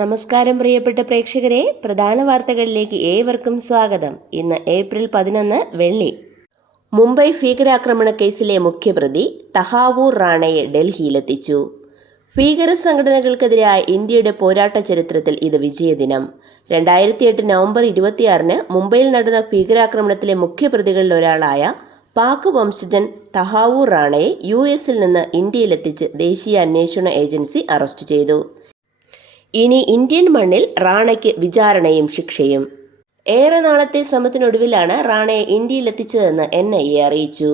നമസ്കാരം പ്രിയപ്പെട്ട പ്രേക്ഷകരെ, പ്രധാന വാർത്തകളിലേക്ക് ഏവർക്കും സ്വാഗതം. ഇന്ന് ഏപ്രിൽ 11 വെള്ളി. മുംബൈ ഭീകരാക്രമണ കേസിലെ മുഖ്യപ്രതി തഹാവൂർ റാണയെ ഡൽഹിയിലെത്തിച്ചു. ഭീകര സംഘടനകൾക്കെതിരായ ഇന്ത്യയുടെ പോരാട്ട ചരിത്രത്തിൽ ഇത് വിജയദിനം. 2008 നവംബർ 26 മുംബൈയിൽ നടന്ന ഭീകരാക്രമണത്തിലെ മുഖ്യപ്രതികളിൽ ഒരാളായ പാക് വംശജൻ തഹാവൂർ റാണയെ US-ൽ നിന്ന് ഇന്ത്യയിലെത്തിച്ച് ദേശീയ അന്വേഷണ ഏജൻസി അറസ്റ്റ് ചെയ്തു. ഇനി ഇന്ത്യൻ മണ്ണിൽ റാണയ്ക്ക് വിചാരണയും ശിക്ഷയും. ഏറെ നാളത്തെ ശ്രമത്തിനൊടുവിലാണ് റാണയെ ഇന്ത്യയിലെത്തിച്ചതെന്ന് NIA അറിയിച്ചു.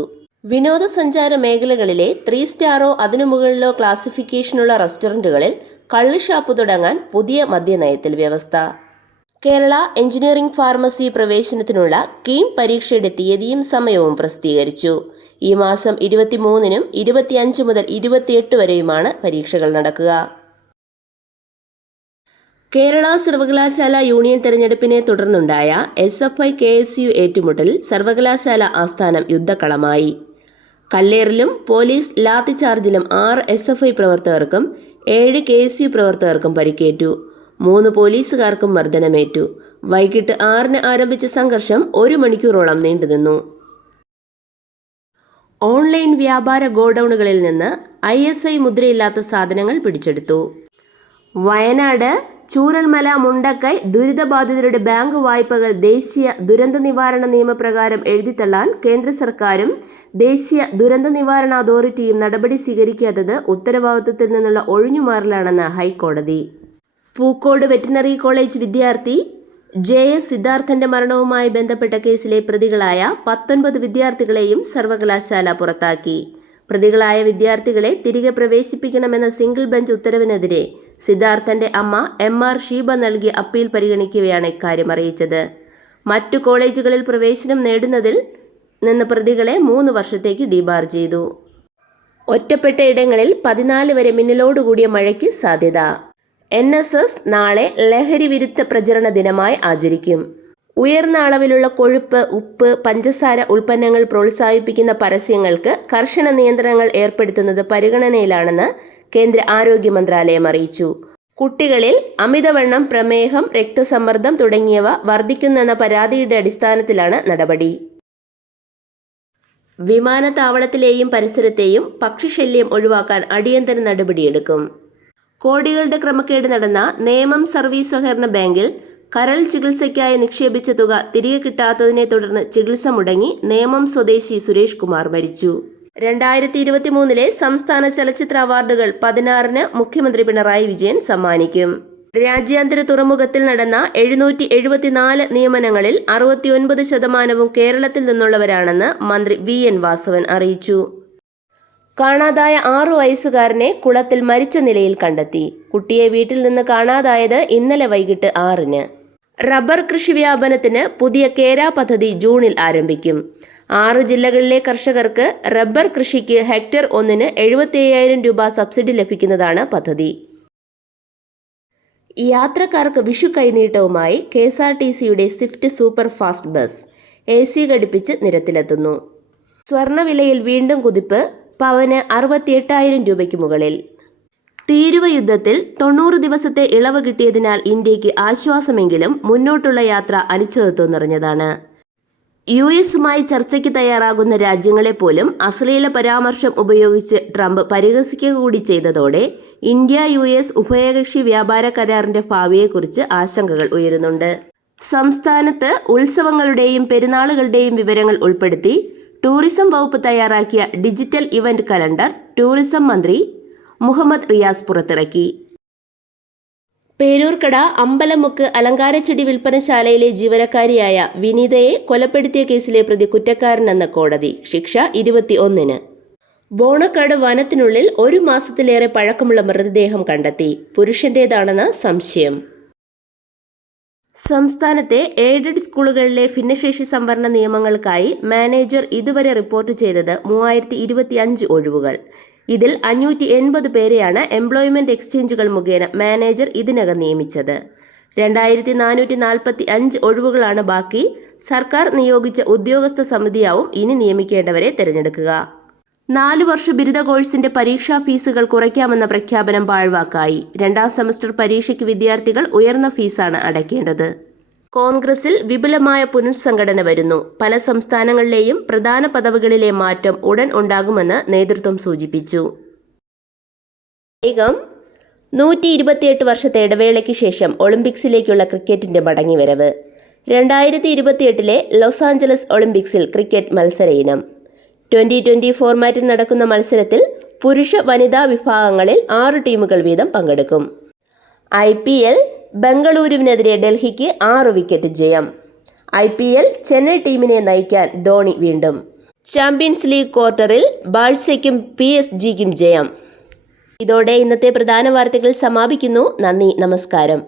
വിനോദസഞ്ചാര മേഖലകളിലെ 3 സ്റ്റാറോ അതിനു മുകളിലോ ക്ലാസിഫിക്കേഷനുള്ള റെസ്റ്റോറൻറ്റുകളിൽ കള്ളുഷാപ്പ് തുടങ്ങാൻ പുതിയ മദ്യനയത്തിൽ വ്യവസ്ഥ. കേരള എഞ്ചിനീയറിംഗ് ഫാർമസി പ്രവേശനത്തിനുള്ള കീം പരീക്ഷയുടെ തീയതിയും സമയവും പ്രസിദ്ധീകരിച്ചു. ഈ മാസം 23-നും 25 മുതൽ 28 വരെയുമാണ് പരീക്ഷകൾ നടക്കുക. കേരള സർവകലാശാല യൂണിയൻ തെരഞ്ഞെടുപ്പിനെ തുടർന്നുണ്ടായ SFI KSU ഏറ്റുമുട്ടലിൽ സർവകലാശാല ആസ്ഥാനം യുദ്ധക്കളമായി. കല്ലേറിലും പോലീസ് ലാത്തിചാർജിലും 6 SFI പ്രവർത്തകർക്കും 7 KSU പ്രവർത്തകർക്കും പരിക്കേറ്റു. 3 പോലീസുകാർക്കും മർദ്ദനമേറ്റു. വൈകിട്ട് 6-ന് ആരംഭിച്ച സംഘർഷം 1 മണിക്കൂറോളം നീണ്ടുനിന്നു. ഓൺലൈൻ വ്യാപാര ഗോഡൌണുകളിൽ നിന്ന് ISI മുദ്രയില്ലാത്ത സാധനങ്ങൾ പിടിച്ചെടുത്തു. വയനാട് ചൂരൽമല മുണ്ടക്കൈ ദുരിതബാധിതരുടെ ബാങ്ക് വായ്പകൾ ദേശീയ ദുരന്ത നിവാരണ നിയമപ്രകാരം എഴുതിത്തള്ളാൻ കേന്ദ്ര സർക്കാരും ദേശീയ ദുരന്ത നിവാരണ അതോറിറ്റിയും നടപടി സ്വീകരിക്കാത്തത് ഉത്തരവാദിത്തത്തിൽ നിന്നുള്ള ഒഴിഞ്ഞുമാറലാണെന്ന് ഹൈക്കോടതി. പൂക്കോട് വെറ്റിനറി കോളേജ് വിദ്യാർത്ഥി JS സിദ്ധാർത്ഥന്റെ മരണവുമായി ബന്ധപ്പെട്ട കേസിലെ പ്രതികളായ 19 വിദ്യാർത്ഥികളെയും സർവകലാശാല പുറത്താക്കി. പ്രതികളായ വിദ്യാർത്ഥികളെ തിരികെ പ്രവേശിപ്പിക്കണമെന്ന സിംഗിൾ ബെഞ്ച് ഉത്തരവിനെതിരെ സിദ്ധാർത്ഥന്റെ അമ്മ MR ഷീബ നൽകിയ അപ്പീൽ പരിഗണിക്കവെയാണ് ഇക്കാര്യം അറിയിച്ചത്. മറ്റു കോളേജുകളിൽ പ്രവേശനം നേടുന്നതിൽ നിന്ന് പ്രതികളെ 3 വർഷത്തേക്ക് ഡീബാർ ചെയ്തു. ഒറ്റപ്പെട്ട ഇടങ്ങളിൽ 14 വരെ മിന്നലോടുകൂടിയ മഴയ്ക്ക് സാധ്യത. NSS നാളെ ലഹരി വിരുദ്ധ പ്രചരണ ദിനമായി ആചരിക്കും. ഉയർന്ന അളവിലുള്ള കൊഴുപ്പ്, ഉപ്പ്, പഞ്ചസാര ഉൽപ്പന്നങ്ങൾ പ്രോത്സാഹിപ്പിക്കുന്ന പരസ്യങ്ങൾക്ക് കർശന നിയന്ത്രണങ്ങൾ ഏർപ്പെടുത്തുന്നത് പരിഗണനയിലാണെന്ന് കേന്ദ്ര ആരോഗ്യ മന്ത്രാലയം അറിയിച്ചു. കുട്ടികളിൽ അമിതവണ്ണം, പ്രമേഹം, രക്തസമ്മർദ്ദം തുടങ്ങിയവ വർദ്ധിക്കുന്നെന്ന പരാതിയുടെ അടിസ്ഥാനത്തിലാണ് നടപടി. വിമാനത്താവളത്തിലെയും പരിസരത്തെയും പക്ഷിശല്യം ഒഴിവാക്കാൻ അടിയന്തര നടപടിയെടുക്കും. കോടികളുടെ ക്രമക്കേട് നടന്ന നേമം സർവീസ് സഹകരണ ബാങ്കിൽ കരൾ ചികിത്സയ്ക്കായി നിക്ഷേപിച്ച തുക തിരികെ കിട്ടാത്തതിനെ തുടർന്ന് ചികിത്സ മുടങ്ങി നേമം സ്വദേശി സുരേഷ് കുമാർ മരിച്ചു. 2023 സംസ്ഥാന ചലച്ചിത്ര അവാർഡുകൾ 16-ന് മുഖ്യമന്ത്രി പിണറായി വിജയൻ സമ്മാനിക്കും. രാജ്യാന്തര തുറമുഖത്തിൽ നടന്ന 774 നിയമനങ്ങളിൽ 69% കേരളത്തിൽ നിന്നുള്ളവരാണെന്ന് മന്ത്രി VN വാസവൻ അറിയിച്ചു. കാണാതായ 6 വയസ്സുകാരനെ കുളത്തിൽ മരിച്ച നിലയിൽ കണ്ടെത്തി. കുട്ടിയെ വീട്ടിൽ നിന്ന് കാണാതായത് ഇന്നലെ വൈകിട്ട് 6-ന്. റബ്ബർ കൃഷി വ്യാപനത്തിന് പുതിയ കേര പദ്ധതി ജൂണിൽ ആരംഭിക്കും. 6 ജില്ലകളിലെ കർഷകർക്ക് റബ്ബർ കൃഷിക്ക് ഹെക്ടർ 1-ന് 75,000 രൂപ സബ്സിഡി ലഭിക്കുന്നതാണ് പദ്ധതി. യാത്രക്കാർക്ക് വിഷു കൈനീട്ടവുമായി KSRTCയുടെ swift super fast bus AC ഘടിപ്പിച്ച് നിരത്തിലെത്തുന്നു. സ്വർണ്ണവിലയിൽ വീണ്ടും കുതിപ്പ്. പവന് 68,000 രൂപയ്ക്ക് മുകളിൽ. തീരുവ യുദ്ധത്തിൽ 90 ദിവസത്തെ ഇളവ് കിട്ടിയതിനാൽ ഇന്ത്യക്ക് ആശ്വാസമെങ്കിലും മുന്നോട്ടുള്ള യാത്ര അനിശ്ചിതത്വം നിറഞ്ഞതാണ്. US-മായി ചർച്ചയ്ക്ക് തയ്യാറാകുന്ന രാജ്യങ്ങളെപ്പോലും അശ്ലീല പരാമർശം ഉപയോഗിച്ച് ട്രംപ് പരിഹസിക്കുക കൂടി ചെയ്തതോടെ ഇന്ത്യ US ഉഭയകക്ഷി വ്യാപാര കരാറിന്റെ ഭാവിയെക്കുറിച്ച് ആശങ്കകൾ ഉയരുന്നുണ്ട്. സംസ്ഥാനത്ത് ഉത്സവങ്ങളുടെയും പെരുന്നാളുകളുടെയും വിവരങ്ങൾ ഉൾപ്പെടുത്തി ടൂറിസം വകുപ്പ് തയ്യാറാക്കിയ ഡിജിറ്റൽ ഇവന്റ് കലണ്ടർ ടൂറിസം മന്ത്രി മുഹമ്മദ് റിയാസ് പുറത്തിറക്കി. പേരൂർക്കട അമ്പലമുക്ക് അലങ്കാരച്ചെടി വിൽപ്പനശാലയിലെ ജീവനക്കാരിയായ വിനീതയെ കൊലപ്പെടുത്തിയ കേസിലെ പ്രതി കുറ്റക്കാരനെന്ന കോടതി. ശിക്ഷ 21-ന്. ബോണക്കാട് വനത്തിനുള്ളിൽ 1 മാസത്തിലേറെ പഴക്കമുള്ള മൃതദേഹം കണ്ടെത്തി. പുരുഷന്റേതാണെന്ന് സംശയം. സംസ്ഥാനത്തെ എയ്ഡഡ് സ്കൂളുകളിലെ ഭിന്നശേഷി സംവരണ നിയമങ്ങൾക്കായി മാനേജർ ഇതുവരെ റിപ്പോർട്ട് ചെയ്തത് 3025 ഒഴിവുകൾ. ഇതിൽ 580 പേരെയാണ് എംപ്ലോയ്മെന്റ് എക്സ്ചേഞ്ചുകൾ മുഖേന മാനേജർ ഇതിനകം നിയമിച്ചത്. 2445 ഒഴിവുകളാണ് ബാക്കി. സർക്കാർ നിയോഗിച്ച ഉദ്യോഗസ്ഥ സമിതിയാവും ഇനി നിയമിക്കേണ്ടവരെ തിരഞ്ഞെടുക്കുക. 4 വർഷ ബിരുദ കോഴ്സിന്റെ പരീക്ഷാ ഫീസുകൾ കുറയ്ക്കാമെന്ന പ്രഖ്യാപനം പാഴ്വാക്കായി. 2ാം സെമസ്റ്റർ പരീക്ഷയ്ക്ക് വിദ്യാർത്ഥികൾ ഉയർന്ന ഫീസാണ് അടയ്ക്കേണ്ടത്. കോൺഗ്രസിൽ വിപുലമായ പുനഃസംഘടന വരുന്നു. പല സംസ്ഥാനങ്ങളിലെയും പ്രധാന പദവികളിലെ മാറ്റം ഉടൻ ഉണ്ടാകുമെന്ന് നേതൃത്വം സൂചിപ്പിച്ചു. 128 വർഷത്തെ ഇടവേളയ്ക്ക് ശേഷം ഒളിമ്പിക്സിലേക്കുള്ള ക്രിക്കറ്റിന്റെ മടങ്ങിവരവ്. 2028 ലോസ് ആഞ്ചലസ് ഒളിമ്പിക്സിൽ ക്രിക്കറ്റ് മത്സര ഇനം. 2020 ഫോർമാറ്റിൽ നടക്കുന്ന മത്സരത്തിൽ പുരുഷ വനിതാ വിഭാഗങ്ങളിൽ 6 ടീമുകൾ വീതം പങ്കെടുക്കും. IPL ബംഗളൂരുവിനെതിരെ ഡൽഹിക്ക് 6 വിക്കറ്റ് ജയം. IPL ചെന്നൈ ടീമിനെ നയിക്കാൻ ധോണി വീണ്ടും. ചാമ്പ്യൻസ് ലീഗ് ക്വാർട്ടറിൽ ബാഴ്സയ്ക്കും PSG ക്കും ജയം. ഇതോടെ ഇന്നത്തെ പ്രധാന വാർത്തകൾ സമാപിക്കുന്നു. നന്ദി, നമസ്കാരം.